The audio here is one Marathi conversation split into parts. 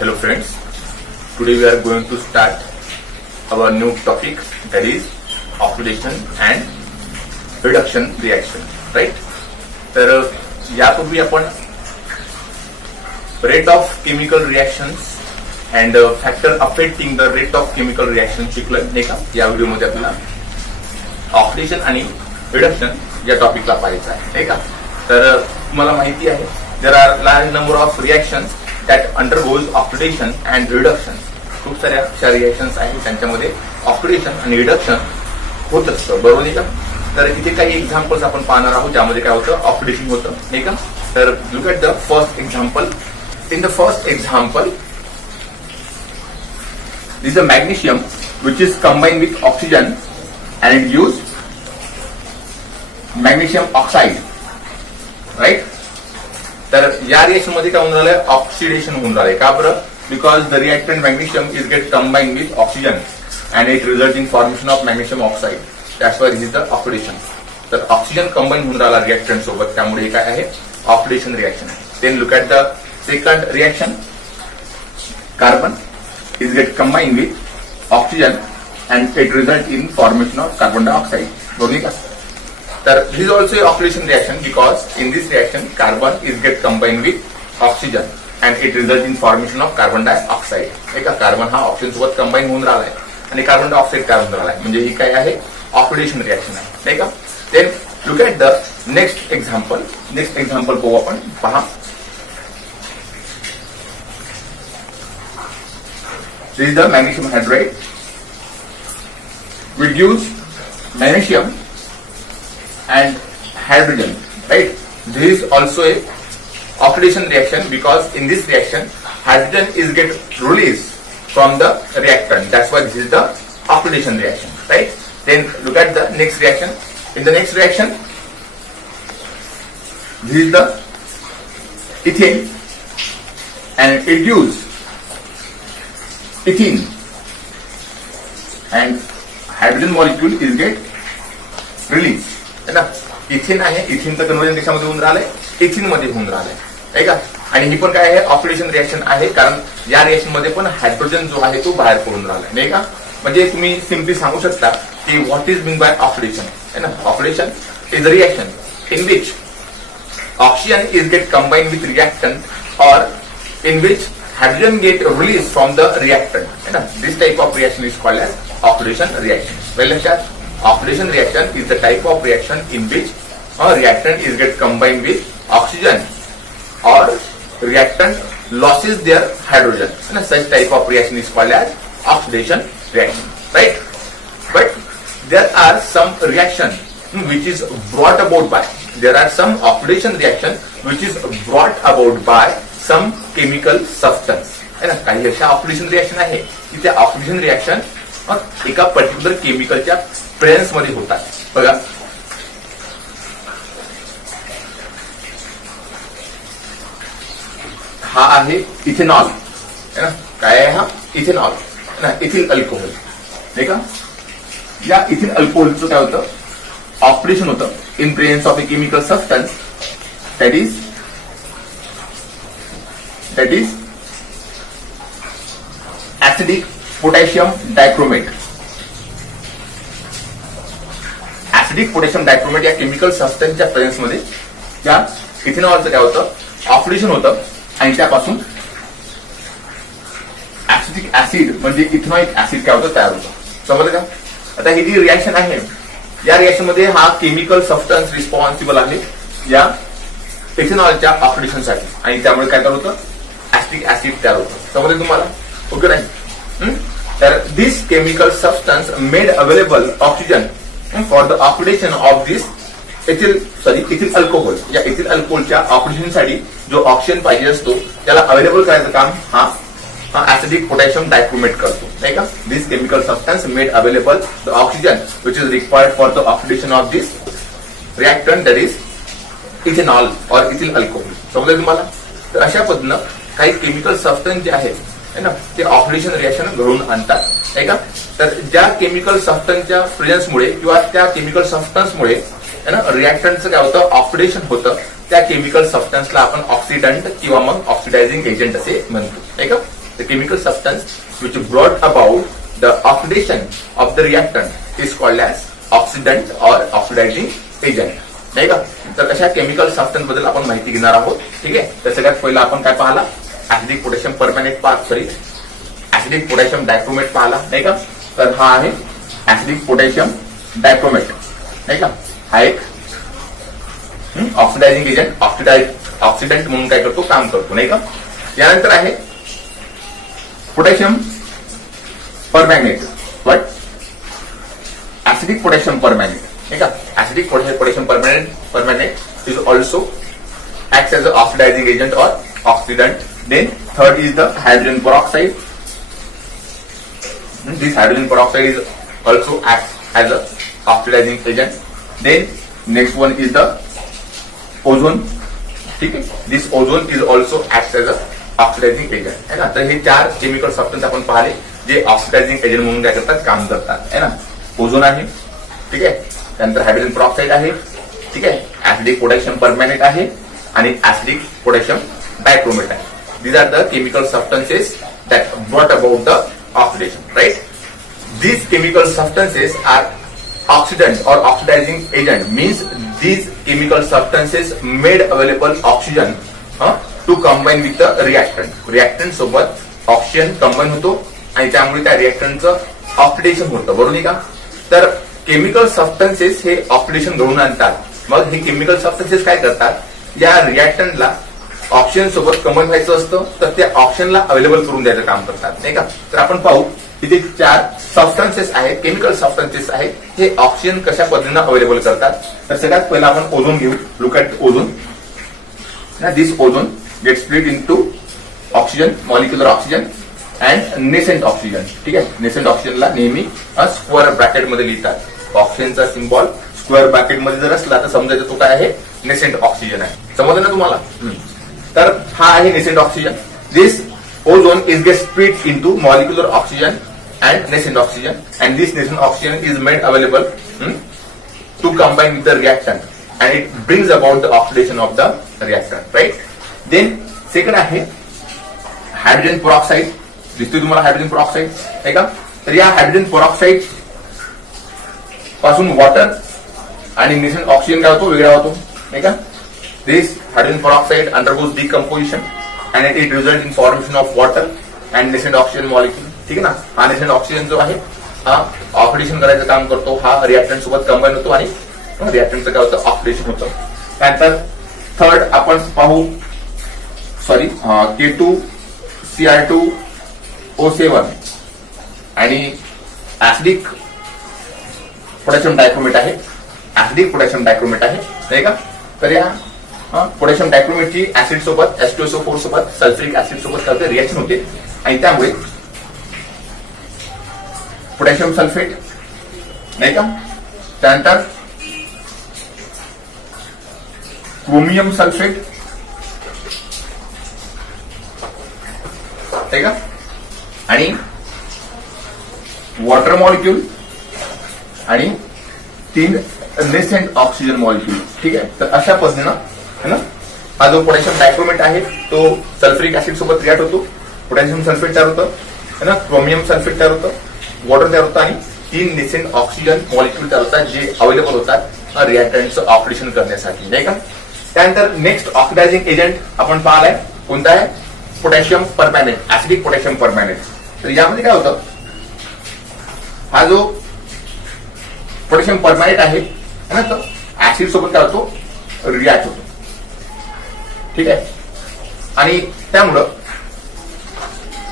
Hello friends, today we are going to start our new topic, that is oxidation and reduction reaction, right? तर यापूर्वी आपण rate of chemical reactions and factor affecting the rate of chemical reaction शिकलोय नाही का? या व्हिडिओ मध्ये आपल्याला ऑक्सिडेशन आणि रिडक्शन या टॉपिकला पाहायचं आहे नाही का? तर तुम्हाला माहिती आहे there are large number of reactions that undergoes oxidation and reduction. खूप साऱ्या अशा रिएक्शन्स आहेत त्यांच्यामध्ये ऑक्सिडेशन आणि रिडक्शन होत असतं, बरोबर आहे का? तर इथे काही एक्झाम्पल्स आपण पाहणार आहोत ज्यामध्ये काय होतं, ऑक्सिडेशन होतं नाही का? तर look at the first example. In the first example this a magnesium which is combined with oxygen and it gives magnesium oxide, right? तर या रिएक्शन मध्ये काय होऊन राहिलंय, ऑक्सिडेशन होऊन राहिलंय. का बरं? Because the reactant magnesium is get combined with oxygen and it result in formation of magnesium oxide. That's why this is the oxidation. तर ऑक्सिजन कंबाइंड होऊन राहिला रिएक्टंट सोबत, त्यामुळे काय आहे, ऑक्सिडेशन रिएक्शन आहे. Then look at the second reaction. Carbon is get combined with oxygen and it result in formation of carbon dioxide. बरोबर का? तर this is also a oxidation reaction because in this reaction carbon is get combined with oxygen and it result in formation of carbon dioxide. नाही का? कार्बन हा ऑक्सिजन सोबत कंबाईन होऊन राहिला आहे आणि कार्बन डायऑक्साइड तयार होऊन राहिला आहे, म्हणजे ही काय आहे, ऑक्सिडेशन रिएक्शन आहे नाही का? Then look at the next example. Next example पाहू आपण. पहा, this is the magnesium hydride which gives magnesium and hydrogen, right? This is also a oxidation reaction because in this reaction hydrogen is get released from the reactant. That's why this is the oxidation reaction, right? Then look at the next reaction. In the next reaction, this is the ethane and it gives ethene and hydrogen molecule is get release, है ना? इथिन आहे, इथिनचं कन्वर्जन कशामध्ये होऊन राहिलंय, इथिन मध्ये होऊन राहिलंय आहे का? आणि ही पण काय आहे, ऑक्सिडेशन रिएक्शन आहे, कारण या रिएक्शन मध्ये पण हायड्रोजन जो आहे तो बाहेर पडून राहिलाय नाही का? म्हणजे तुम्ही सिम्पली सांगू शकता की what is mean by oxidation, है ना? Oxidation is a reaction in which oxygen is get combined with reactant और in which hydrogen get released from the reactant, है ना? This type of reaction is called as oxidation reaction. Well, oxidation reaction is the type of reaction in which a reactant is get combined with oxygen or reactant loses their hydrogen. And such type of reaction is called as oxidation reaction, right? But there are some reaction which is brought about by, there are some oxidation reaction which is brought about by some chemical substance, है ना? काही अशा ऑक्सिडेशन रिएक्शन आहे की त्या ऑक्सिडेशन रिएक्शन एका पर्टिक्युलर केमिकलच्या प्रेझेन्स मध्ये होतात. बघा, हा आहे इथेनॉल, है ना? काय आहे हा? इथेनॉल, है ना? इथिल अल्कोहोल नाही का? या इथिल अल्कोहोलचं काय होतं, ऑक्सिडेशन होतं in presence of a chemical substance that is acidic potassium dichromate. Acidic potassium dichromate या केमिकल सबस्टन्सच्या प्रेझेन्स मध्ये या इथेनॉलचं काय होतं, ऑक्सिडेशन होतं आणि त्यापासून ऍसिडिक ऍसिड म्हणजे इथेनॉइक ऍसिड काय होतं, तयार होतं. समजलं का? आता ही जी रिएक्शन आहे, या रिएक्शन मध्ये हा केमिकल सबस्टन्स रिस्पॉन्सिबल आहे या इथेनॉलच्या ऑक्सिडेशनसाठी आणि त्यामुळे काय तयार होतं, ऍसिडिक ऍसिड तयार होतं. समजलं तुम्हाला? ओके नाही? तर this chemical substance made available oxygen for the oxidation of this ethyl alcohol. या इथिल अल्कोहोलच्या ऑक्सिडेशनसाठी जो ऑक्सिजन पाहिजे असतो त्याला अवेलेबल करायचं काम हा ऍसिडिक पोटॅशियम डायक्रोमेट करतो नाही का? This chemical substance made available the oxygen which is required for the oxidation of this reactant, that is ethanol और इथिल अल्कोहोल. समजलं तुम्हाला? तर अशा पद्धतीनं काही केमिकल सबस्टन्स जे आहेत, है ना, ते ऑक्सिडेशन रिएक्शन घडवून आणतात नाही का? तर ज्या केमिकल सबस्टन्सच्या प्रेझेन्समुळे किंवा त्या केमिकल सबस्टन्समुळे, है ना, रिएक्टंटचं काय होतं, ऑक्सिडेशन होतं, त्या केमिकल सबस्टन्सला आपण ऑक्सिडंट किंवा मग ऑक्सिडायझिंग एजंट असे म्हणतो नाही का? The chemical substance which brought about the oxidation of the reactant is called as oxidant और ऑक्सिडायझिंग एजंट, नाही का. तर अशा केमिकल सबस्टन्स बद्दल आपण माहिती घेणार आहोत. ठीक आहे. तर सगळ्यात पहिला आपण काय पाहला, acidic potassium permanganate acidic potassium dichromate पाहला, नाही का. तर हा आहे ऍसिडिक पोटॅशियम डायक्रोमेट, नाही का. हा एक ऑक्सिडायझिंग एजंट, ऑक्सिडंट म्हणून काय करतो, काम करतो, नाही का. यानंतर आहे potassium permanganate, but acidic potassium permanganate, नाही का. Acidic potassium permanganate is also acts as an oxidizing agent or oxidant. Then third is the hydrogen peroxide. This hydrogen peroxide is also acts as a oxidizing agent. Then next one is the ozone. ठीक है. This ozone is also acts as a oxidizing agent, है ना. तर हे चार केमिकल सबस्टन्स आपण पाहिले जे ऑक्सिडायझिंग एजंट म्हणून काय करतात, काम करतात, है ना. ओझोन आहे, ठीक आहे. त्यानंतर हायड्रोजन पेरॉक्साइड आहे, ठीक आहे. ऍसिडिक पोटॅशियम परमॅनेट आहे आणि ऍसिडिक पोटॅशियम डायक्रोमेट आहे. These are the chemical substances that brought about the oxidation, right? These chemical substances are oxidants or oxidizing agent, means these chemical substances made available oxygen to combine with the reactant. Reactant सोबत ऑक्सिजन कंबाईन होतो आणि त्यामुळे त्या रिएक्टंटचं ऑक्सिडेशन होतं, बरोबर आहे का. तर केमिकल सबस्टन्सेस हे ऑक्सिडेशन घडवून आणतात. मग हे केमिकल सबस्टन्सेस काय करतात, या रिएक्टंटला ऑक्सिजन सोबत कंबाईन व्हायचं असतं, तर त्या ऑक्सिजनला अवेलेबल करून द्यायचं काम करतात, नाही का. तर आपण पाहू इथे चार सबस्टन्सेस आहेत, केमिकल सबस्टन्सेस आहेत, हे ऑक्सिजन कशा पद्धतीने अवेलेबल करतात. तर सगळ्यात पहिला आपण ओझोन घेऊ. Look at ozone. This ozone get split into oxygen, molecular oxygen and nascent oxygen, ठीक आहे. नेसेंट ऑक्सिजनला नेहमी स्क्वेअर ब्रॅकेट मध्ये लिहितात. ऑक्सिजनचा सिम्बॉल स्क्वेअर ब्रॅकेट मध्ये जर असला तर समजायचं तो काय आहे, नेसेंट ऑक्सिजन आहे. समजलं ना तुम्हाला. तर हा आहे nascent oxygen. This ozone is get split into molecular oxygen and nascent oxygen, and this nascent oxygen is made available to combine with the reactant and it brings about the oxidation of the reactant, right. Then second आहे हायड्रोजन पेरॉक्साइड. दिसतोय तुम्हाला हायड्रोजन पेरॉक्साइड, आहे का. तर या हायड्रोजन पेरॉक्साइड पासून वॉटर आणि नेसेंट ऑक्सिजन काय होतो, वेगळा होतो, नाही का. This hydrogen peroxide undergoes decomposition and it results in formation of water and nascent oxygen molecule, ठीक है ना. हा nascent oxygen जो आहे हा ऑक्सिडेशन करायचं काम करतो, हा रिएक्टंट सोबत कंबाईन होतो आणि रिएक्टंटचं काय होतं, ऑक्सिडेशन होतं. त्यानंतर थर्ड आपण पाहू, सॉरी, K2Cr2O7 आणि ऍसिडिक पोटॅशियम डायक्रोमेट आहे. ऍसिडिक पोटॅशियम डायक्रोमेट आहे, नाही का. तर या पोटॅशियम डायक्रोमेटची ऍसिड सोबत H2SO4 सोबत सल्फ्युरिक ऍसिड सोबत काय रिएक्शन होते आणि त्यामुळे पोटॅशियम सल्फेट, नाही का. त्यानंतर क्रोमियम सल्फेट, नाही का. आणि वॉटर मॉलिक्यूल आणि 3 नेसेंट ऑक्सिजन मॉलिक्यूल, ठीक आहे. तर अशा पद्धतीनं है ना हा जो पोटॅशियम डायक्रोमेट आहे तो सल्फ्युरिक ऍसिड सोबत रिएक्ट होतो, पोटॅशियम सल्फेट तयार होतं, है ना. क्रोमियम सल्फेट तयार होतं, वॉटर तयार होतं आणि 3 नेसेंट ऑक्सिजन मॉलिक्यूल तयार होतात जे अवेलेबल होतात रिएक्टंटचं ऑक्सिडेशन करण्यासाठी, नाही का. त्यानंतर नेक्स्ट ऑक्सिडायझिंग एजंट आपण पाहिलाय, कोणता आहे, पोटॅशियम परमॅनेट, ऍसिडिक पोटॅशियम परमॅनेट. तर यामध्ये काय होतं, हा जो पोटॅशियम परमॅनेट आहे ना, तर ऍसिड सोबत काय होतो, रिॲक्ट होतो, ठीक आहे. आणि त्यामुळं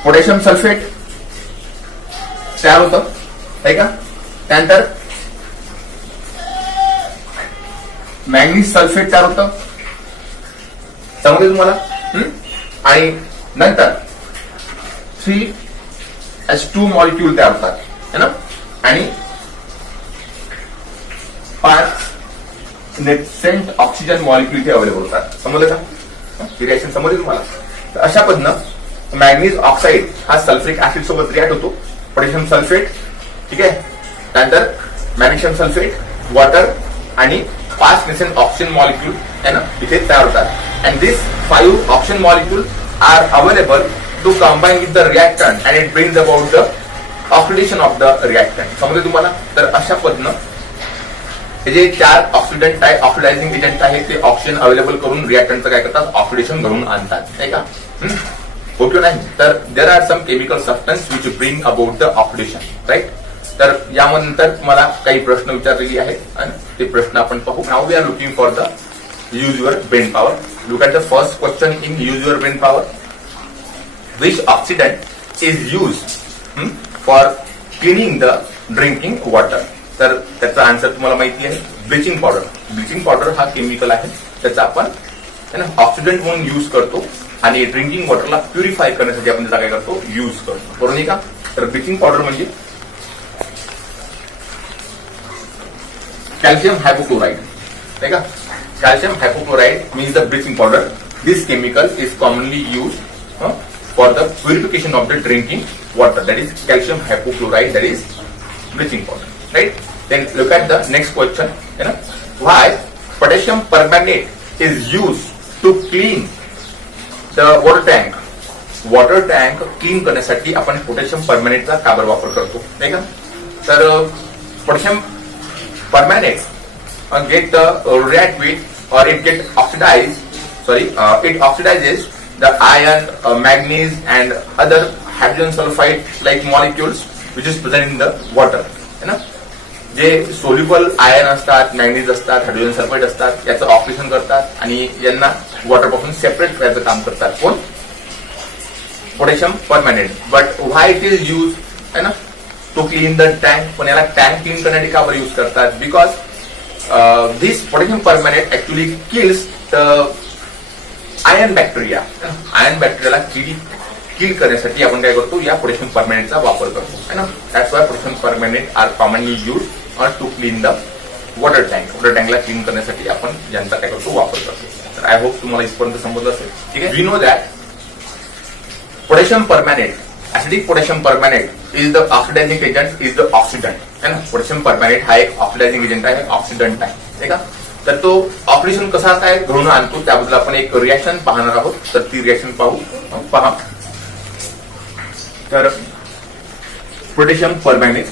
पोटॅशियम सल्फेट तयार होतं, आहे का. त्यानंतर मॅंगनीज सल्फेट तयार होतं, समजलं तुम्हाला. आणि नंतर 3H2 मॉलिक्यूल तयार होतात, है ना. आणि 5 नेसेंट ऑक्सिजन मॉलिक्यूल इथे अवेलेबल होतात. समजलं का, रिएक्शन समजली तुम्हाला. तर अशा पद्धतीनं मॅंगनीज ऑक्साईड हा सल्फ्युरिक ऍसिड सोबत रिॲक्ट होतो, पोटॅशियम सल्फेट, ठीक आहे. त्यानंतर मॅग्नेशियम सल्फेट, वॉटर आणि 5 नेसेंट ऑक्सिजन मॉलिक्यूल आहे ना इथे तयार होतात. And this 5 oxygen molecule are available to combine with the reactant and it brings about the oxidation of the reactant. समजले तुम्हाला? तर अशा पद्धतीनं हे जे 4 ऑक्सिडंट आहे, ऑक्सिडायझिंग एजंट आहे, ते ऑक्सिजन अवेलेबल करून रिएक्टंटचं काय करतात, ऑक्सिडेशन घडवून आणतात, नाही का? ओके नाही? तर there are some chemical substance which bring about the oxidation, right? तर यानंतर तुम्हाला काही प्रश्न विचारलेली आहेत आणि ते प्रश्न आपण पाहू. Now we are looking for the use your brain power. Look at the first question in use your brain power. Which oxidant is use for cleaning the drinking water? तर त्याचा आन्सर तुम्हाला माहिती आहे, ब्लिचिंग पावडर. ब्लिचिंग पावडर हा केमिकल आहे, त्याचा आपण ऑक्सिडंट म्हणून यूज करतो आणि ड्रिंकिंग वॉटरला प्युरिफाय करण्यासाठी आपण त्याचा काय करतो, यूज करतो, बरोबर नाही का? तर ब्लिचिंग पावडर म्हणजे कॅल्शियम हायपोक्लोराइड, नाही का? Calcium hypochlorite means the bleaching powder. This chemical is commonly use for the purification of the drinking water, that is calcium hypochlorite, that is bleaching powder, right? Then look at the next question, why potassium permanganate is used to clean the water tank? Water tank clean करण्यासाठी आपण पोटॅशियम परमॅनेटचा का बरं वापर करतो, नाही का? तर potassium परमॅनेट get react with or it get oxidized, it oxidizes the iron, manganese and other hydrogen sulfide like molecules which is present in the water, है ना? जे सोल्युबल आयन असतात, मॅग्नीज असतात, हायड्रोजन सल्फाइड असतात, याचं ऑक्सिडेशन करतात आणि यांना वॉटर पासून सेपरेट करायचं काम करतात. कोण? Potassium permanganate. But why it is use, है ना, टू क्लीन द टँक. पण याला टँक क्लीन करण्यासाठी का बरं यूज करतात? Because this potassium permanganate actually kills the iron bacteria. Iron बॅक्टेरियाला किल करण्यासाठी आपण काय करतो, या पोटॅशियम परमॅनेंटचा वापर करतो, है ना? That's why potassium permanganate are commonly use to clean the water tank. Water टँकला क्लीन करण्यासाठी आपण यांचा काय करतो, वापर करतो. तर आय होप तुम्हाला इथपर्यंत समजलं असेल, ठीक आहे? We know that potassium permanganate, acidic potassium permanganate is the oxidising agent, is the oxidant, है ना? पोटॅशियम परमॅनेंट हा एक ऑक्सिडायझिंग एजंट आहे, ऑक्सिडंट आहे, ठीक आहे? तर तो ऑक्सिडेशन कसा काय घडून आणतो त्याबद्दल आपण एक रिएक्शन पाहणार आहोत. तर ती रिएक्शन पहा. तर पोटॅशियम परमॅनेट,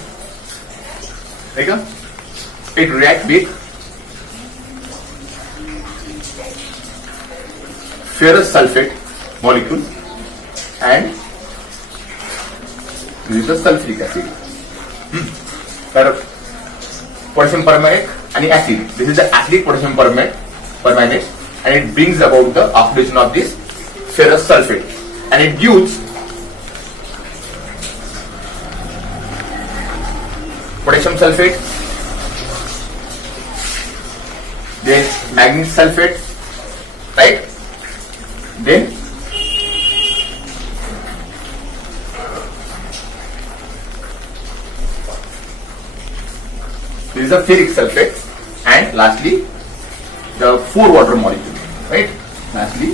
ठीक आहे, it react with ferrous sulfate molecule and this is the sulfuric acid. तर पोटॅशियम परमॅनेट आणि acid, this is the acidic potassium permanganate and it brings about the oxidation of this ferrous sulfate and it gives potassium sulfate, then manganese sulfate, right? Then this is the ferric sulfate and lastly the 4 water molecule, right? Lastly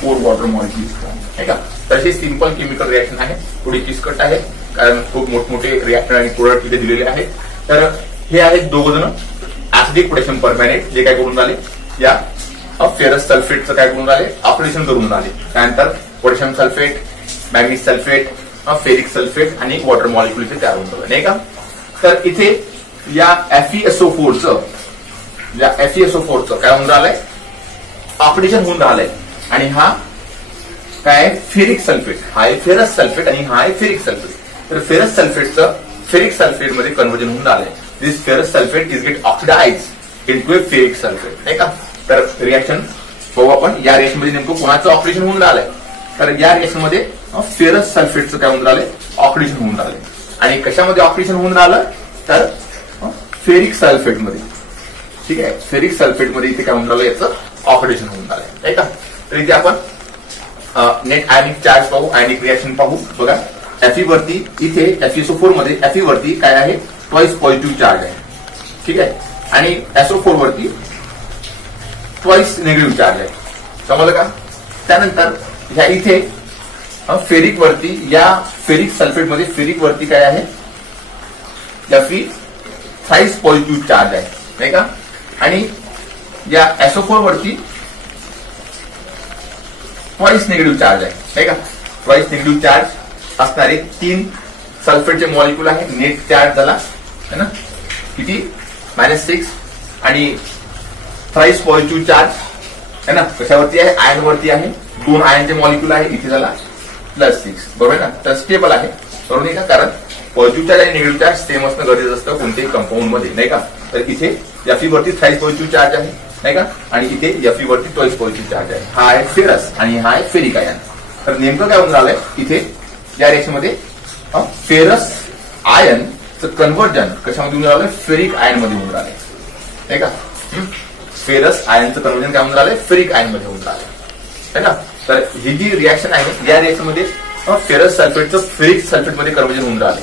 4 water molecules, है का? तर हे सिंपल केमिकल रिएक्शन आहे, थोडी किचकट आहे कारण खूप मोठमोठे रिएक्टर आणि प्रोडक्ट इथे दिलेले आहेत. तर हे आहेत दोघ जण ऍसिडिक पोटॅशियम परमॅनेट, जे काय करून राहिले, या फेरस सल्फेटचं काय करून राहिले, ऑक्सिडेशन करून राहिले. त्यानंतर potassium sulphate, manganese sulphate, ferric sulphate आणि वॉटर मॉलिक्यूल इथे तयार होऊन राहिले, नाही का? तर इथे या FeSO4चं काय होऊन राहिलंय, ऑक्सिडेशन होऊन राहिलंय. आणि हा काय, फेरिक सल्फेट, हा आहे फेरस सल्फेट आणि हा आहे फेरिक सल्फेट. तर फेरस सल्फेटचं फेरिक सल्फेट मध्ये कन्व्हर्जन होऊन राहिलंय. This ferrous sulphate is get oxidise into a ferric sulphate, नाही का? तर रिएक्शन बघू आपण. या रिएक्शन मध्ये नेमकं कोणाचं ऑक्सिडेशन होऊन राहिलंय, तर या रिएक्शन मध्ये फेरस सल्फेटचं काय होऊन राहिलंय, ऑक्सिडेशन होऊन राहिलंय. आणि कशामध्ये ऑक्सिडेशन होऊन राहिलं, तर फेरिक सल्फेट मध्ये, ठीक आहे? फेरिक सल्फेट मध्ये इथे काय होऊन राहिलं, याचं ऑक्सिडेशन होऊन राहिलंय, नाही का? तर इथे आपण नेट आयनिक चार्ज पाहू, आयनिक रिएक्शन पाहू. बघा, Fe वरती इथे FeSO4 मध्ये Fe वरती काय आहे, ट्वाइस पॉझिटिव्ह चार्ज आहे, ठीक आहे? आणि SO4 वरती ट्वाइस निगेटिव्ह चार्ज आहे, समजलं का? त्यानंतर ह्या इथे फेरिक वरती, या फेरिक सल्फेट मध्ये फेरिक वरती काय आहे, Fe थ्राइस पॉझिटिव्ह चार्ज आहे, नाही का? आणि या SO4 वरती ट्वाइस निगेटिव्ह चार्ज आहे, नाही का? ट्वाइस निगेटिव्ह चार्ज असणारे 3 सल्फेटचे मॉलिक्यूल आहे. नेट चार्ज झाला है ना किती -6 आणि थ्राइस पॉझिटिव्ह चार्ज है ना कशावरती आहे आयन वरती आहे. 2 आयनचे मॉलिक्यूल आहे इथे झाला +6 बरोबर ना. तर स्टेबल आहे बरोबर नाही का कारण पॉझिटिव्ह चार्ज आणि निगेटिव्ह चार्ज सेम असणं गरजेचं असतं कोणत्याही कंपाऊंड मध्ये नाही का. तर इथे Fe वरती थ्राइस पॉझिटिव्ह चार्ज आहे नाही का आणि इथे Fe वरती ट्वाइस पॉझिटिव्ह चार्ज आहे. हा आहे फेरस आणि हा आहे फेरिक आयन. तर नेमकं काय होऊन राहिलंय इथे या रिएक्शन मध्ये फेरस आयनचं कन्व्हर्जन कशामध्ये होऊन राहिलंय फेरिक आयन मध्ये होऊन राहिलंय नाही का. फेरस आयनचं कन्व्हर्जन काय होऊन राहिलंय फेरिक आयन मध्ये होऊन राहिलंय है ना. तर ही जी रिएक्शन आहे या रिएक्शन मध्ये फेरस सल्फेटचं फेरिक सल्फेट मध्ये कन्व्हर्जन होऊन राहिलंय.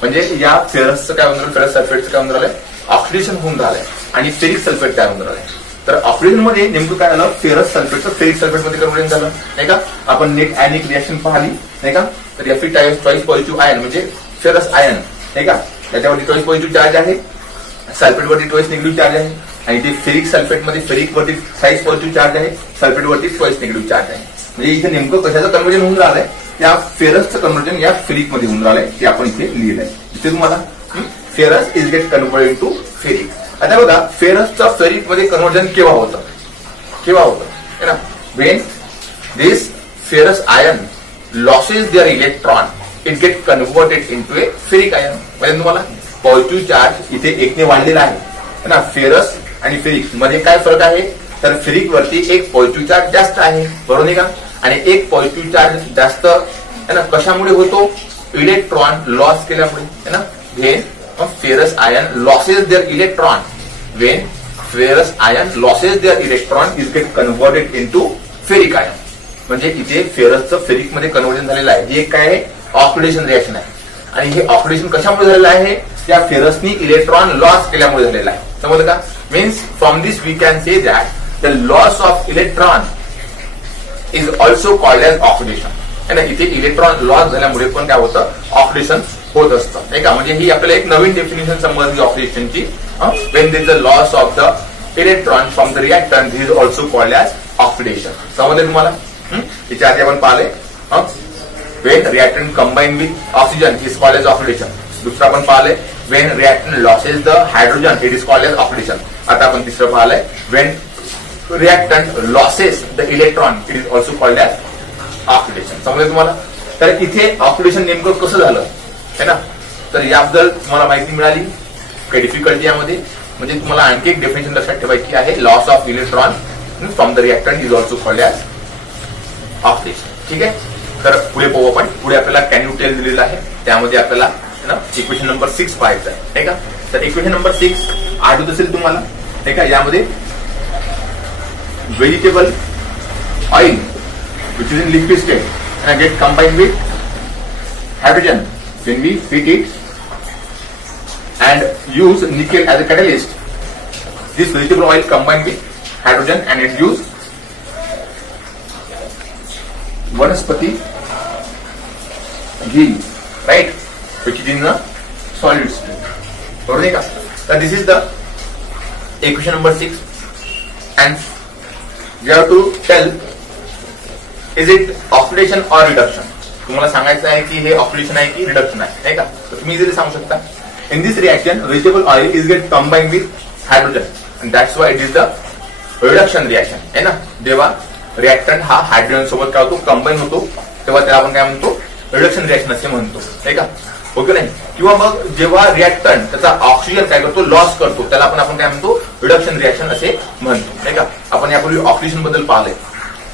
म्हणजे या फेरसचं काय होऊन राहिलं फेरस सल्फेटचं काय होऊन राहिलंय ऑक्सिडेशन होऊन राहिलंय आणि फेरिक सल्फेट काय होऊन राहिलंय. तर ऑक्सिडेशन मध्ये नेमकं काय झालं फेरस सल्फेटचं फेरिक सल्फेट मध्ये कन्व्हर्जन झालं नाही का. आपण नेट आयनिक रिएक्शन पाहिली नाही का. तर Fe ट्वाइस पॉझिटिव्ह आयन म्हणजे फेरस आयन नाही का त्याच्यावरती ट्वाइस पॉझिटिव्ह चार्ज आहे सल्फेट वरती ट्वाइस निगेटिव्ह चार्ज आहे आणि ते फेरिक सल्फेट मध्ये फेरिक वरती थ्राइस पॉझिटिव्ह चार्ज आहे सल्फेट वरती ट्वाइस निगेटिव्ह चार्ज आहे. म्हणजे इथे नेमकं कशाचं कन्व्हर्जन होऊन राहिलंय या फेरसचं कन्व्हर्जन या फेरिक मध्ये होऊन राहिलंय ते आपण इथे लिहिलंय. इथे तुम्हाला ferrous is get converted to ferric. आता बघा फेरसचं फेरिक मध्ये कन्व्हर्जन केव्हा होतं है ना when this ferrous ion loses their electron it get converted into a ferric ion. म्हणजे तुम्हाला पॉझिटिव्ह चार्ज इथे 1 ने वाढलेला आहे ना. फेरस आणि फेरिक मध्ये काय फरक आहे तर फेरिक वरती 1 पॉझिटिव्ह चार्ज जास्त आहे बरोबर नाही का आणि 1 पॉझिटिव्ह चार्ज जास्त है ना कशामुळे होतो इलेक्ट्रॉन लॉस केल्यामुळे है ना. When ferrous ion loses their electron when ferrous ion loses their electron is get converted into ferric ion. म्हणजे इथे फेरसचं फेरिक मध्ये कन्व्हर्जन झालेलं आहे. हे काय आहे ऑक्सिडेशन रिएक्शन आहे आणि हे ऑक्सिडेशन कशामुळे झालेलं आहे त्या फेरसनी इलेक्ट्रॉन लॉस केल्यामुळे झालेलं आहे. समजलं का. Means from this we can say that the loss of electron is also called as oxidation है ना. इथे इलेक्ट्रॉन लॉस झाल्यामुळे पण काय होतं ऑक्सिडेशन होत असतं नाही का. म्हणजे ही आपल्याला एक नवीन डेफिनेशन समजली ऑक्सिडेशनची. When there is the loss of the electron from the reactant is also called as oxidation. समजले तुम्हाला. याच्या आधी आपण पाहिले when reactant combine with oxygen is called as oxidation. दुसरं आपण पाहिलंय when reactant loses the hydrogen it is called as oxidation. आता आपण तिसरं पाहिलंय when reactant loses the electron it is also called as oxidation. समजलं तुम्हाला. तर इथे ऑक्सिडेशन नेमकं कसं झालं है ना. तर याबद्दल तुम्हाला माहिती मिळाली. काही डिफिकल्टी यामध्ये म्हणजे तुम्हाला आणखी एक डेफिनेशन लक्षात ठेवायची आहे loss of electron from the reactant is also called as oxidation. ठीक आहे. तर पुढे पाहू आपण. पुढे आपल्याला कॅन यू टेल दिलेलं आहे त्यामध्ये आपल्याला इक्वेशन नंबर 6 पाहायचं आहे का. तर इक्वेशन नंबर 6 आठवत असेल तुम्हाला नाही का. यामध्ये vegetable oil which is in liquid state and get combined with hydrogen when we heat it and use nickel as a catalyst. This vegetable oil combined with hydrogen and it use vanaspati ghee, right, which is in a solid state. Okay, so this is the equation number 6 and we have to tell is it oxidation or reduction. तुम्हाला सांगायचं आहे की हे ऑक्सिडेशन आहे की रिडक्शन आहे नाही का. तर तुम्ही इझिली सांगू शकता in this reaction vegetable oil is get combined with hydrogen and that's why it is the reduction reaction है ना. जेव्हा रिएक्टंट हा हायड्रोजन सोबत काय होतो कंबाईन होतो तेव्हा त्याला आपण काय म्हणतो रिडक्शन रिएक्शन असे म्हणतो नाही का. ओके नाही. किंवा मग जेव्हा रिएक्टंट त्याचा ऑक्सिजन काय करतो लॉस करतो त्याला आपण काय म्हणतो रिडक्शन रिएक्शन असे म्हणतो नाही का. आपण यापूर्वी ऑक्सिडेशन बद्दल पाहिलंय.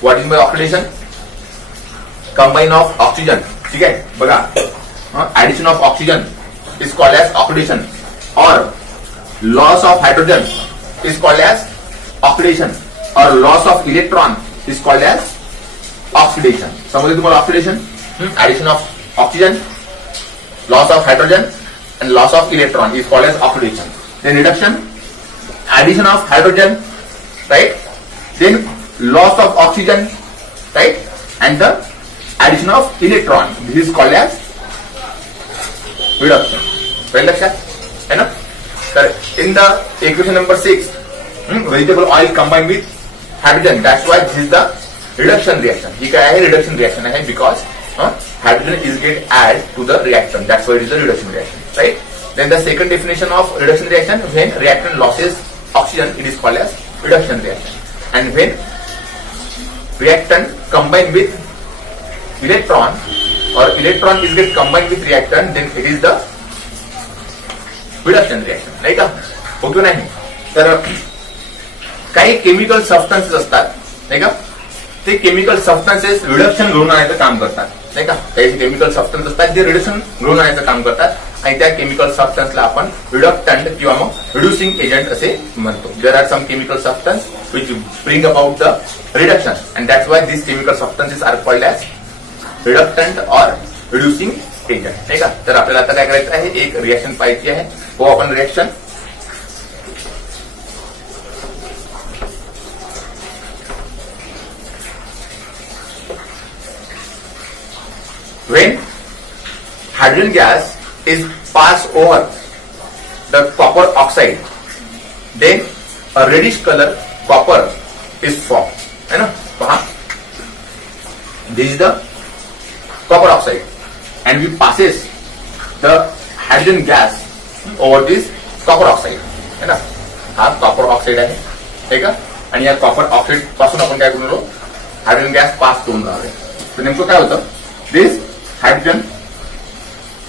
What is by oxidation combine of oxygen. ठीक है बघा addition of oxygen is called as oxidation और loss of hydrogen is called as oxidation और loss of electron is called as oxidation. समजले तुम्हाला oxidation. Addition of oxygen loss of hydrogen and loss of electron is called as oxidation. Then reduction, addition of hydrogen, right? Then loss of oxygen, right? And the addition of electron. This is called as reduction. Well, लक्षात है ना. तर in the equation number 6, vegetable oil combined with hydrogen. That's why this is the reduction reaction. ही काय आहे रिडक्शन रिएक्शन आहे because hydrogen is get added to the reactant. That's why it is a reduction reaction, right? Then the second definition of reduction reaction, when reactant loses oxygen, it is called as reduction reaction. And when reactant combined with electron or electron is get combined with reactant, then it is the reduction reaction, नाही का? होतो नाही. तर काही केमिकल सबस्टन्सेस असतात नाही का, ते केमिकल सबस्टन्सेस रिडक्शन घडवून आणायचं काम करतात नाही का. काही केमिकल सबस्टन्स असतात जे रिडक्शन घडवून आणायचं काम करतात आणि त्या केमिकल सबस्टन्सला आपण रिडक्टंट किंवा मग रिड्युसिंग एजंट असे म्हणतो. There are some chemical substance which bring about the reduction and that's why this chemical substances are called as reductant or reducing agent नाही का. तर आपल्याला आता काय करायचं आहे, एक रिएक्शन पाहिजे आहे. हो आपण reaction when hydrogen gas is passed over the copper oxide, then a reddish color copper is formed. है ना, पहा, this is the copper oxide and we passes the hydrogen gas over this copper oxide. है ना, हा copper oxide आहे ठीक आहे. आणि या copper oxide पासून आपण काय करू, हायड्रोजन गॅस पास करून राहिले. तर नेमकं काय होतं, this hydrogen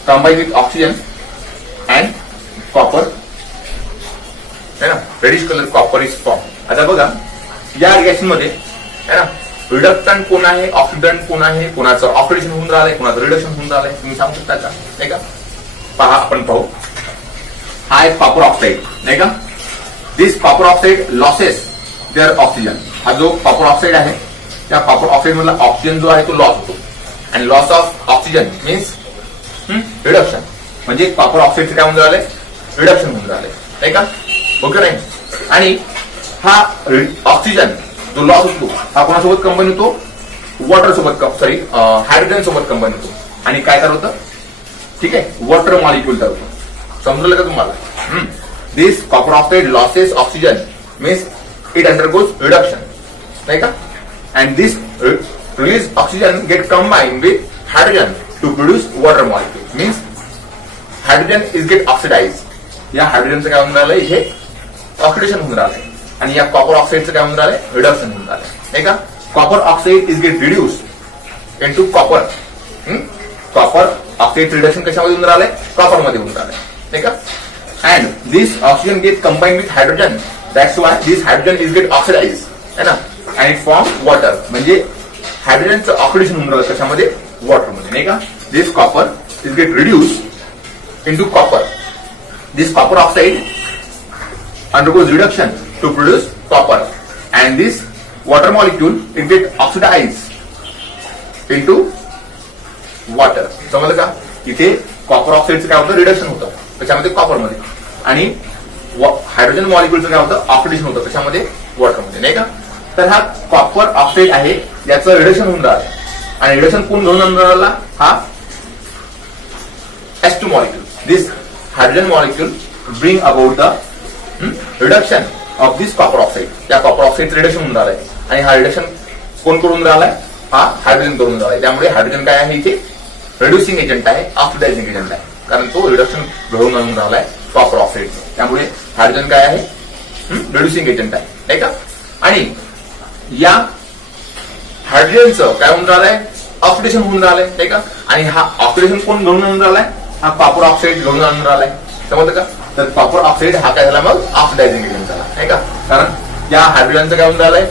combined with oxygen and copper, है ना, reddish colour copper is form. आता बघा या रिएक्शन मध्ये है ना, रिडक्टंट कोण आहे, ऑक्सिडंट कोण आहे, कोणाचं ऑक्सिडेशन होऊन राहिलंय, कोणाचं रिडक्शन होऊन राहिलंय, तुम्ही सांगू शकता का, नाही का. पहा आपण पाहू, हा एक कॉपर ऑक्साइड नाही का. This copper oxide loses their oxygen. हा जो कॉपर ऑक्साइड आहे त्या कॉपर ऑक्साइड मधला ऑक्सिजन जो आहे तो लॉस होतो. आणि loss of oxygen means reduction. म्हणजे कॉपर ऑक्साइडचं काय होऊन राहिलंय, रिडक्शन होऊन राहिलंय नाही का. ओके नाही. आणि हा ऑक्सिजन जो लॉस होतो हा कोणासोबत कंबाईन होतो, वॉटर सोबत, सॉरी हायड्रोजन सोबत कंबाईन होतो. आणि काय तर होतं, ठीक आहे, वॉटर मॉलिक्यूल तर होतो. समजलं का तुम्हाला. This copper oxide loses oxygen means it undergoes reduction नाही का. And this release oxygen get combined with hydrogen to produce water molecule. Means hydrogen is get oxidized. या हायड्रोजनचं काय होऊन राहिलंय, इथे ऑक्सिडेशन होऊन राहिलंय. आणि या कॉपर ऑक्साइडचं काय होऊन राहिलंय, रिडक्शन होऊन राहिलंय नाही का. Copper oxide is get reduce into copper. Copper oxide reduction कशामध्ये होऊन राहिलंय, कॉपर मध्ये होऊन राहिलंय नाही का. And this oxygen get combine with hydrogen, that's why this hydrogen is get oxidise है ना. And it form water. म्हणजे हायड्रोजनचं ऑक्सिडेशन होऊन राहिलं कशामध्ये, वॉटरमध्ये नाही का. This copper is get reduce into copper. This copper oxide undergoes reduction to produce copper and this water molecule it get oxidized into water. समजलं का. इथे कॉपर ऑक्साइडचं काय होतं, रिडक्शन होतं कशामध्ये, कॉपरमध्ये. आणि हायड्रोजन मॉलिक्यूलचं काय होतं, ऑक्सिडेशन होतं कशामध्ये, वॉटरमध्ये नाही का. तर हा कॉपर ऑक्साइड आहे याचं रिडक्शन होऊन राहिलं. आणि रिडक्शन कोण घेऊन आणून राहिला, हा H2 molecule. This hydrogen molecule bring about the reduction of this copper oxide. या कॉपर ऑक्साइडचं रिडक्शन होऊन राहिलंय. आणि हा रिडक्शन कोण करून राहिलाय, हा हायड्रोजन करून राहिलाय. त्यामुळे हायड्रोजन काय आहे, इथे रिड्युसिंग एजंट आहे, ऑक्सिडायझिंग एजंट आहे. कारण तो रिडक्शन घडवून आणून राहिलाय कॉपर ऑक्साइड. त्यामुळे हायड्रोजन काय आहे, रिड्युसिंग एजंट आहे नाही का. आणि या हायड्रोजनचं काय होऊन राहिलंय, ऑक्सिडेशन होऊन राहिलंय नाही का. आणि हा ऑक्सिडेशन कोण घडवून आणून राहिलाय, हा कॉपर ऑक्साइड घडवून आणून राहिलाय. समजलं का. तर कॉपर ऑक्साइड हा काय झाला, मग ऑक्सिडायझिंग एजंट झाला नाही का. कारण या हायड्रोजनचं काय होऊन राहिलंय,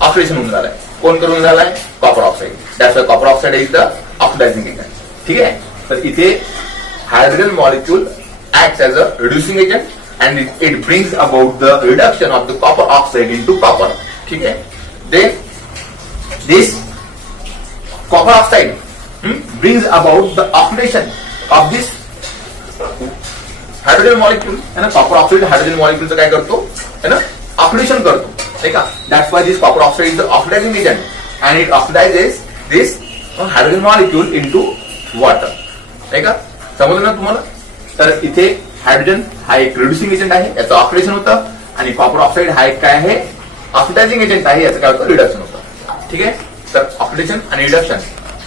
ऑक्सिडेशन होऊन राहिलंय. कोण करून राहिलाय, copper oxide. That's why copper oxide is the oxidising agent. ठीक आहे. तर इथे hydrogen molecule act as a reducing agent and it brings about the reduction of the copper oxide into copper. ठीक आहे. Then this copper oxide brings about the oxidation of this hydrogen molecule है ना. कॉपर ऑक्साइड हायड्रोजन मॉलिक्यूलचं काय करतो, है ना, ऑक्सिडेशन करतो नाही का. That's why this copper oxide is the oxidising agent and it oxidises this hydrogen molecule into water नाही का. समजलं ना तुम्हाला. तर इथे हायड्रोजन हा एक रिड्युसिंग एजंट आहे, याचं ऑक्सिडेशन होतं. आणि कॉपर ऑक्साइड हा एक काय आहे, ऑक्सिडायझिंग एजंट आहे, याचं काय होतं, रिडक्शन होतं. ठीक आहे. तर ऑक्सिडेशन आणि रिडक्शन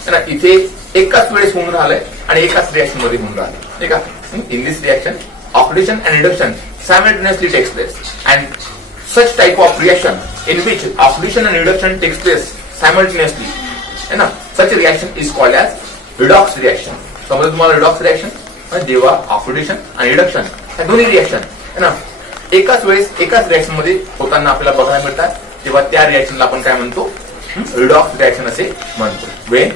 है ना, इथे एकाच वेळेस होऊन राहिलंय आणि एकाच रिएक्शन मध्ये होऊन राहिलंय, ठीक आहे. In this reaction oxidation and reduction simultaneously takes place and such type of reaction in which oxidation and reduction takes place simultaneously, है ना, such a reaction is called as redox reaction. समजलं तुम्हाला redox reaction? जेव्हा ऑक्सिडेशन आणि रिडक्शन या दोन्ही रिएक्शन है ना एकाच वेळेस एकाच रिएक्शन मध्ये होताना आपल्याला बघायला मिळतात, तेव्हा त्या रिएक्शनला आपण काय म्हणतो, रिडॉक्स रिएक्शन असे म्हणतो. when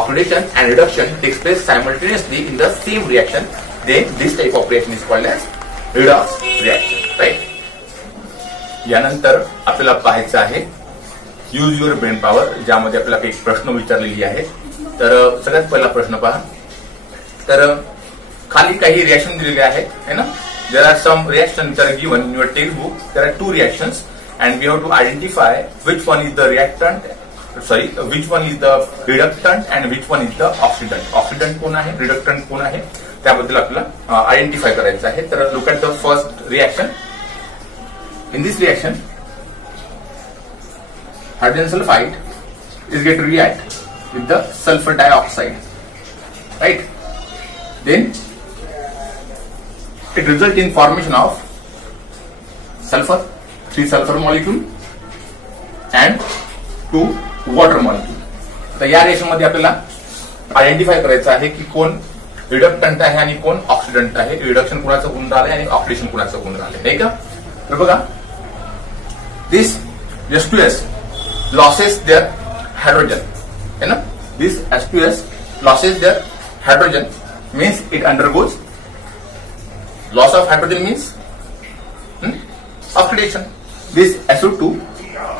oxidation and reduction takes place simultaneously in the same reaction, then this type of reaction is called as redox reaction, right? यानंतर आपल्याला पाहायचं आहे यूज युअर ब्रेन पॉवर, ज्यामध्ये आपल्याला काही प्रश्न विचारलेली आहे. तर सगळ्यात पहिला प्रश्न पहा. तर खाली काही रिएक्शन दिलेले आहेत, है ना. There are some reactions are given in your text book. There are 2 reactions and we have to identify which one is the reactant, which one is the reductant and which one is the oxidant. Oxidant कोण आहे, रिडक्टंट कोण आहे, त्याबद्दल आपल्याला आयडेंटिफाय करायचं आहे. तर look at the first reaction. In this reaction, hydrogen sulfide is going to react with the sulfur dioxide, right? Then it results in formation of sulfur, 3 sulfur molecule and 2 water molecule. तर या रिएक्शन मध्ये आपल्याला आयडेंटिफाय करायचं आहे की कोण रिडक्टंट आहे आणि कोण ऑक्सिडंट आहे. रिडक्शन कोणाचं होऊन राहिलंय आणि ऑक्सिडेशन कोणाचं होऊन राहिलंय, नाही का. तर बघा, this H2S loses their hydrogen, है ना. This H2S loses their hydrogen means it undergoes loss of hydrogen means oxidation. This SO2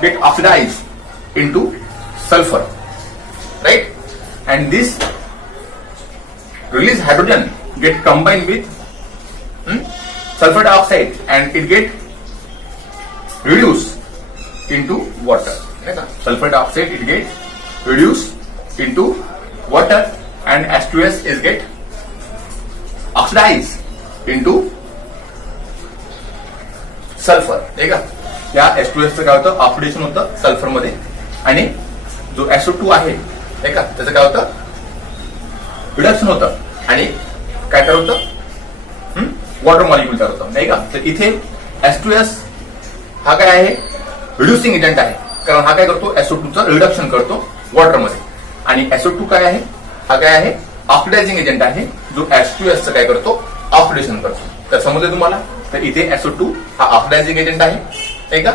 get oxidized into sulfur, right? And this released hydrogen get combined with sulfur dioxide and it get reduced into water. Sulfur dioxide it get reduced into water and H2S is get oxidized into sulfur, ठीक आहे. या H2S चं काय होतं, ऑक्सिडेशन होतं सल्फर मध्ये आणि जो SO2 आहे, ठीक आहे, त्याचं काय होतं, रिडक्शन होतं आणि काय तयार होतं, वॉटर मॉलिक्यूल तयार होतं, नाही का. तर इथे H2S हा काय आहे, रिड्युसिंग एजंट आहे, कारण हा काय करतो, SO2 चं रिडक्शन करतो वॉटरमध्ये. आणि SO2 काय आहे, हा काय आहे, ऑक्सिडायझिंग एजंट आहे, जो H2S चं काय करतो, ऑक्सिडेशन करतो. तर समजलं तुम्हाला. तर इथे SO2 हा ऑक्सिडायझिंग एजंट आहे, नाही का,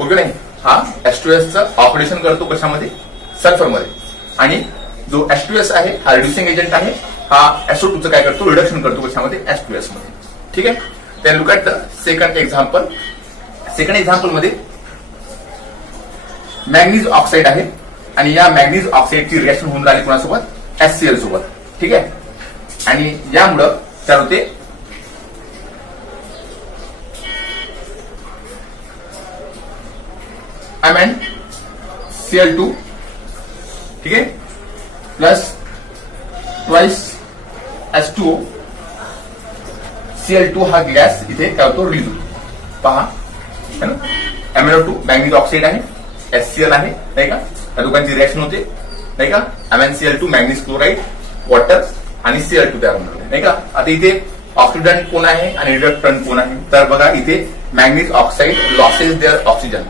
ओके नाही. हा H2S चं ऑक्सिडेशन करतो कशामध्ये, सल्फरमध्ये. आणि जो H2S आहे हा रिड्युसिंग एजंट आहे, हा SO2 चं काय करतो, रिडक्शन करतो कशामध्ये, H2S मध्ये, ठीक आहे. Then look at the second example. Second example मध्ये मॅग्नीज ऑक्साईड आहे आणि या मॅग्नीज ऑक्साईडची रिएक्शन होऊन राहिली कोणासोबत, HCl सोबत, ठीक आहे. आणि यामुळं तयार होते MnCl2, ठीक आहे, प्लस ट्वाइस H2O. Cl2 हा गॅस इथे काय होतो, रिलीज होतो. पहा, है ना. MnO2 मॅग्नीज ऑक्साईड आहे, HCl आहे, नाही का. या दोघांची रिएक्शन होते, नाही का. MnCl2 मॅग्नीज क्लोराईड, वॉटर आणि Cl2 तयार होणार, नाही का. आता इथे ऑक्सिडंट कोण आहे आणि रिडक्टंट कोण आहे. तर बघा, इथे manganese oxide loses their oxygen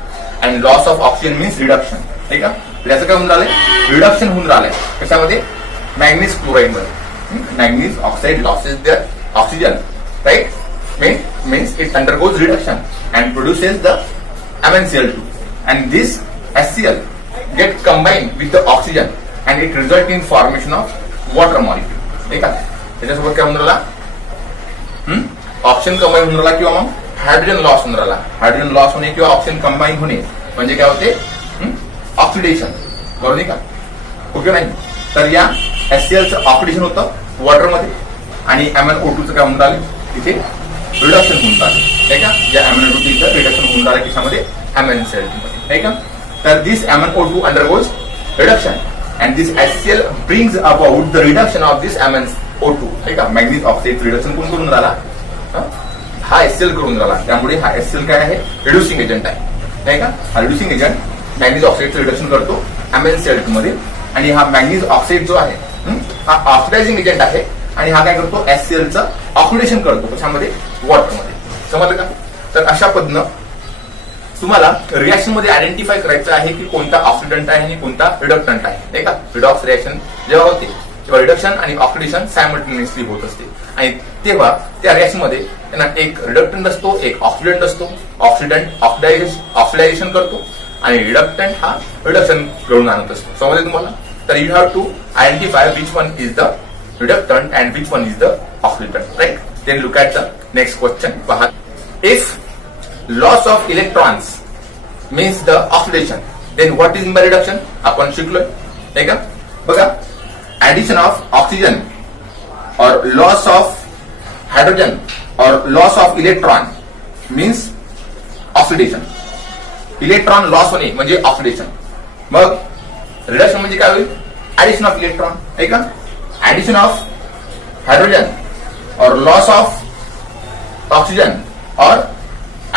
and loss of oxygen means reduction, नाही का. त्याचं काय होऊन राहिलंय, रिडक्शन होऊन राहिलंय कशामध्ये, मॅग्नीज क्लोराईड मध्ये. Manganese oxide loses their oxygen, right, means it undergoes reduction and produces the MnCl2 and this HCl get combined with the oxygen and it result in formation of water molecule, ठीक आहे. त्याच्यासोबत काय होऊन राहिला, ऑक्सिजन कंबाईन होऊन राहिला किंवा मग हायड्रोजन लॉस होऊन राहिला. हायड्रोजन लॉस होणे किंवा ऑक्सिजन कंबाईन होणे म्हणजे काय होते, ऑक्सिडेशन, बरोबर नाही का, ओके नाही. तर या HCl चं ऑक्सिडेशन होतं वॉटरमध्ये आणि MnO2 चं काय होऊन राहिलं, इथे रिडक्शन होऊन राहिलं, नाही का. या MnO2 चं रिडक्शन होऊन राहिलं कशामध्ये, MnCl2 मध्ये, नाही का. तर दिस MnO2 undergoes reduction and this HCl brings about the reduction of this MnO2, नाही का. मॅग्नीज ऑक्साईड रिडक्शन कोण करून राहिला, हा HCl करून राहिला. त्यामुळे हा HCl काय आहे, रिड्युसिंग एजंट आहे, नाही का. हा रिड्युसिंग एजंट मॅग्नीज ऑक्साईडचं रिडक्शन करतो MnCl2 मध्ये आणि हा मॅग्नीज ऑक्साईड जो आहे हा ऑक्सिडायझिंग एजंट आहे आणि हा काय करतो HCl चं ऑक्सिडेशन करतो कशामध्ये वॉटरमध्ये. समजलं का? तर अशा पद्धतीनं तुम्हाला रिएक्शन मध्ये आयडेंटिफाय करायचं आहे की कोणता ऑक्सिडंट आहे आणि कोणता रिडक्टंट आहे. नाही का? रिडॉक्स रिएक्शन जेव्हा होते तेव्हा रिडक्शन आणि ऑक्सिडेशन सायमल्टेनियसली होत असते आणि तेव्हा त्या रिएक्शन मध्ये एक रिडक्टंट असतो एक ऑक्सिडंट असतो. ऑक्सिडंट ऑक्सिडायझेशन करतो आणि रिडक्टंट हा रिडक्शन घडवून आणत असतो. समजले तुम्हाला? तर you have to identify which one is the reductant and which one is the oxidant. Right? Then look at the next question. पहा, if loss of electrons means the oxidation, then what is the reduction? आपण शिकलोय नाही का? बघा, addition of oxygen or loss of hydrogen or loss of electron means oxidation. Electron loss होणे म्हणजे ऑक्सिडेशन. मग रिडक्शन म्हणजे काय होईल? Addition of electron. आहे का? ऍडिशन ऑफ हायड्रोजन और लॉस ऑफ ऑक्सिजन और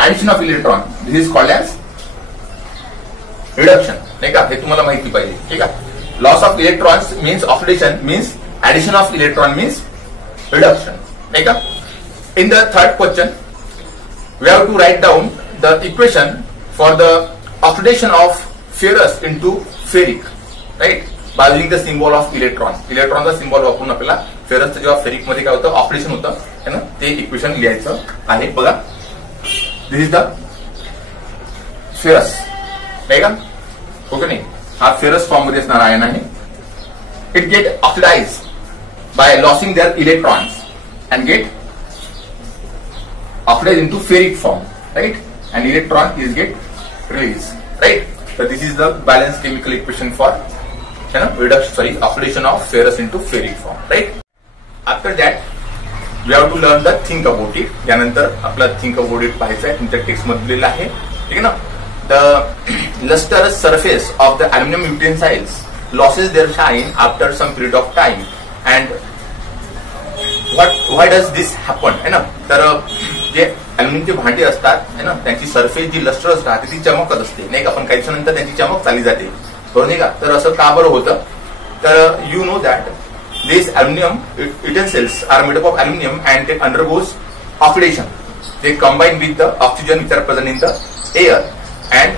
addition of electron, this is called as reduction. नाही का? हे तुम्हाला माहिती पाहिजे. ठीक आहे? Loss of electrons means oxidation, means addition of electron means reduction. Right? In the third question, we have to write down the equation for the oxidation of ferrous into ferric. Right? By using the symbol of electron. Electron चा symbol वापरून आपल्याला ferrous जेव्हा ferric मध्ये काय होतं ऑक्सिडेशन होतं है ना, ते इक्वेशन लिहायचं आहे. बघा, this is the ferrous. right का? ओके नाही? हा फेरस फॉर्म मध्ये असणारा आयन आहे. It get oxidise by losing their electrons and get oxidise into ferric form. Right? And electron is get release. Right? तर this is the balance chemical equation for reduction oxidation of ferrous into ferric form. Right? After that we have to learn the think about it. यानंतर आपला थिंक अबाउट इट पाहायचं आहे. तुमच्या टेक्स्ट मध्ये दिलेलं आहे. ठीक आहे ना? The lustrous surface of the aluminum utensils loses their shine after some period of time, and why does this happen? है ना? तर जे अल्युमिनियमचे भांडे असतात है ना, त्यांची सरफेस जी लस्टरस राहते ती चमकत असते नाही का? पण काही दिवसानंतर त्यांची चमक चालली जाते. बरोबर नाही का? तर असं का बरं होतं? तर you know that these aluminum utensils are made up of aluminum and it undergoes oxidation. They combine with the oxygen which are present in the air and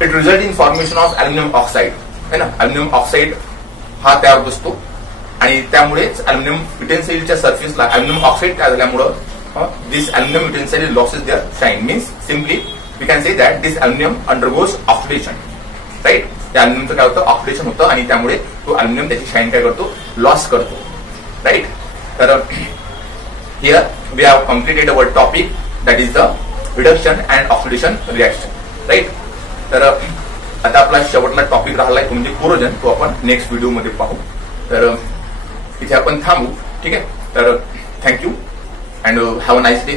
it result in formation of aluminum oxide. है ना? अल्युमिनियम ऑक्साईड हा तयार होत असतो आणि त्यामुळेच अल्युमिनियम युटेन्सिलच्या सरफेसला अल्युमिनियम ऑक्साईड तयार झाल्यामुळं this aluminium utensil loses their shine. Means simply we can say that this aluminium undergoes oxidation. Right? त्या अल्युमिनियमचं काय होतं? ऑक्सिडेशन होतं आणि त्यामुळे तो अल्युमिनियम त्याची शाईन काय करतो? लॉस करतो. राईट? तर here we have completed our topic, that is the reduction and oxidation reaction. Right? तर आता आपला शेवटला टॉपिक राहिलाय तो म्हणजे कोरोजन. तो आपण नेक्स्ट व्हिडिओ मध्ये पाहू. तर इथे आपण थांबू. ठीक आहे? तर thank you and have a nice day.